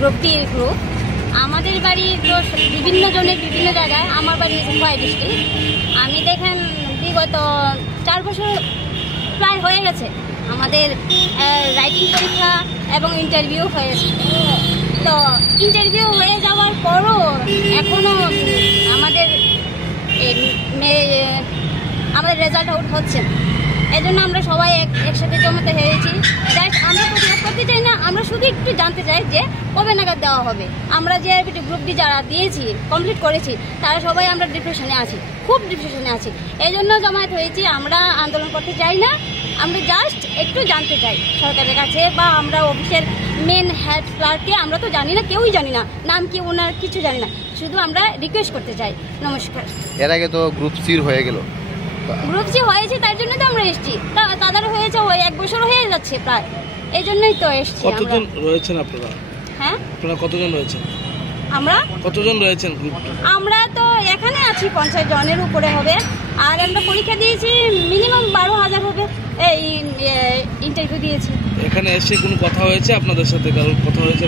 Group আমাদের বাড়ি তো বিভিন্ন জনের বিভিন্ন জায়গায়। আমার বাড়ি খোয়াই ডিস্ট্রিক্ট। আমি দেখেন বিগত 4 বছর প্রায় হয়ে গেছে আমাদের রাইটিং পরীক্ষা এবং ইন্টারভিউ হয়েছে। তো ইন্টারভিউ হয়ে যাওয়ার পরও এখনো আমাদের রেজাল্ট আউট হচ্ছে না। এই জন্য আমরা সবাই একসাথে জমাতে হয়েছি। আমরা প্রতিবাদ করতে চাই না, আমরা শুধু একটু জানতে চাই যে কবে নাগাদ দেওয়া হবে। আমরা যে গ্রুপ ডি যারা দিয়েছি, কমপ্লিট করেছি, তারা সবাই আমরা ডিপ্রেশনে আছি, খুব ডিপ্রেশনে আছি। এই জন্য জমায়েত হয়েছি। আমরা আন্দোলন করতে চাই না, আমরা জাস্ট একটু জানতে চাই সরকারের কাছে, বা আমরা অফিসের মেন হেড ক্লার্ককে আমরা তো জানি না, কেউই জানি না, নাম কি ওনার কিছু জানি না, শুধু আমরা রিকোয়েস্ট করতে চাই। নমস্কার। এর আগে তো গ্রুপ সির হয়ে গেল, গ্রুপ সি হয়েছে, তার জন্য তো আমরা এসেছি। তাদের হয়েছে 1 বছর হয়ে যাচ্ছে প্রায়, এই জন্যই তো এসেছি। কতজন রয়েছেন আপনারা? হ্যাঁ, আপনারা কতজন রয়েছেন? আমরা কতজন রয়েছেন? আমরা তো এখানে আছি 50 জনের উপরে হবে। আর আমরা পরীক্ষা দিয়েছি মিনিমাম 12,000 হবে। এই ইন্টারভিউ দিয়েছি। এখানে এসে কোনো কথা হয়েছে আপনাদের সাথে? কারোর কথা হয়েছে?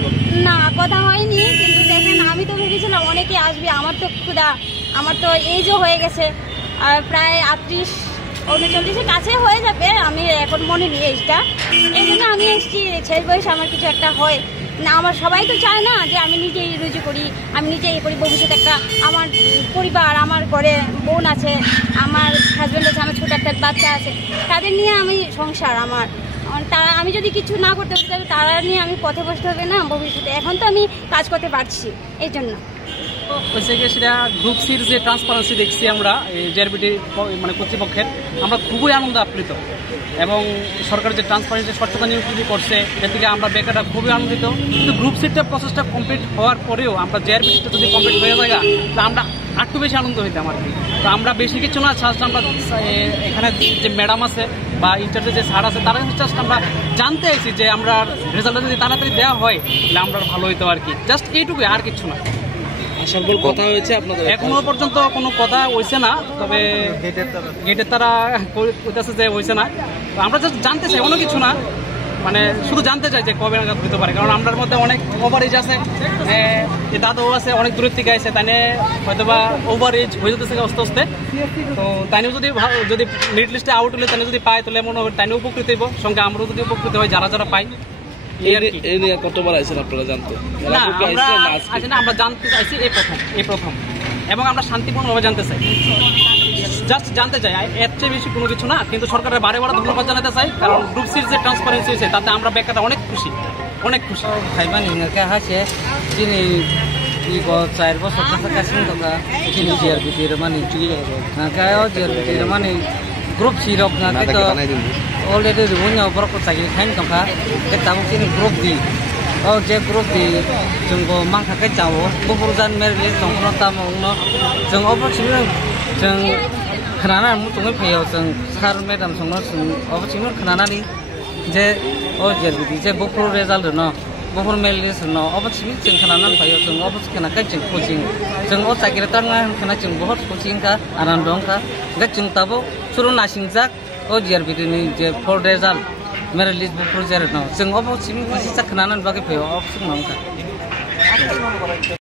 না, কথা হয়নি। কিন্তু দেখেন, আমি তো ভেবেছিলাম অনেকে আসবে। আমার তো এজও হয়ে গেছে, আর প্রায় 38-39 কাছে হয়ে যাবে। আমি এখন মনে নিই এইটা, এই জন্য আমি এসেছি। শেষ বয়সে আমার কিছু একটা হয় না। আমার সবাই তো চায় না যে আমি নিজেই রুজু করি, আমি নিজেই করি। ভবিষ্যতে একটা আমার পরিবার, আমার ঘরে বোন আছে, আমার হাজব্যান্ড আছে, আমার ছোট একটা বাচ্চা আছে, তাদের নিয়ে আমি সংসার আমার। আমি যদি কিছু না করতে পারি তাহলে তারা নিয়ে আমি পথে বসতে হবে না ভবিষ্যতে। এখন তো আমি কাজ করতে পারছি, এই জন্য। হয়েছে কি, সেটা গ্রুপ সির যে ট্রান্সপারেন্সি দেখছি আমরা জেআরবিটি মানে কর্তৃপক্ষের, আমরা খুবই আনন্দ আপ্লুত। এবং সরকার যে ট্রান্সপারেন্সি স্বচ্ছতা নিয়োগ করছে, এর থেকে আমরা বেকাররা খুবই আনন্দিত। কিন্তু গ্রুপ সিটটা প্রসেসটা কমপ্লিট হওয়ার পরেও আমরা জেআরবিটিটা যদি কমপ্লিট হয়ে যায়, তাহলে আমরা একটু বেশি আনন্দ হইতাম আর কি। তো আমরা বেশি কিছু না, জাস্ট আমরা এখানে যে ম্যাডাম আছে বা ইন্টারভিউ যে স্যার আছে, তারা জাস্ট আমরা জানতে আইছি যে আমরা রেজাল্টটা যদি তাড়াতাড়ি দেওয়া হয় তাহলে আমরা ভালো হইতো আর কি। জাস্ট এইটুকুই, আর কিছু না। সকল কথা হয়েছে আপনাদের? এখনো পর্যন্ত কোনো কথা হয়েছে না, তবে গেটের তারা কইতেছে যে হয়েছে না। আমরা জাস্ট জানতে চাই, অন্য কিছু না, মানে শুধু জানতে চাই যে কবে নাগাদ হইতে পারে। কারণ আমরার মধ্যে অনেক ওভার এজ আছে, দাদু আছে অনেক দূরের থেকে আছে, তাই হয়তো বা ওভার এজ হয়ে যেতেছে আস্তে আস্তে। তো তাই যদি মিড লিস্টে আউট হলে তাই যদি পায়, তাহলে মনে হবে তাই উপকৃত হইব, সঙ্গে আমরাও যদি উপকৃত হয় যারা পাই। এই নিয়ে কতবার আইছেন আপনারা জানতে? আমরা জানতে চাইছি এই প্রথম, এবং আমরা শান্তিপূর্ণভাবে জানতে চাই, জাস্ট জানতে চাই, এর চেয়ে বেশি কোনো কিছু না। কিন্তু সরকারের বারে ধন্যবাদ জানাতে চাই, কারণ গ্রুপ সির যে ট্রান্সপারেন্সি হয়েছে তাতে আমরা বেকাররা অনেক খুশি। খাইবানি হাসে তিনি 4 বছর কাছাকাছি থাকা তিনি জিআরবিটি মানে জিআরবিটি মানে গ্রুপ সি রক না তো already রিবুnya berko sakit kain tongka ketemu sini grup di je grup di जोंबो मांखा के जावो बबुरजान मेरले जोंनो तामनो जों अबसिनो जों खोनाना मुतुङै फैयो जों सार मेडाम संनो अबसिनो खोनानानै जे जिआरबिटी जे बफुर रिजाल्ट न बफुर मेल लिस्ट न अबसिनो जों खोनानानै फैयो जों अबसिनो खोनाकै जों कोचिं जों अ साइकेल तांना खोना जों बहुत कोचिं का आनन्द दंका गे जों ताबो सुरु नासिंजाक जिआरबिटी नि जे फर रिजाल्ट मेरे लिस्ट बफुर जेर न जों अबसिनो खोनानानै बागै फैयो अबसिनो नंका।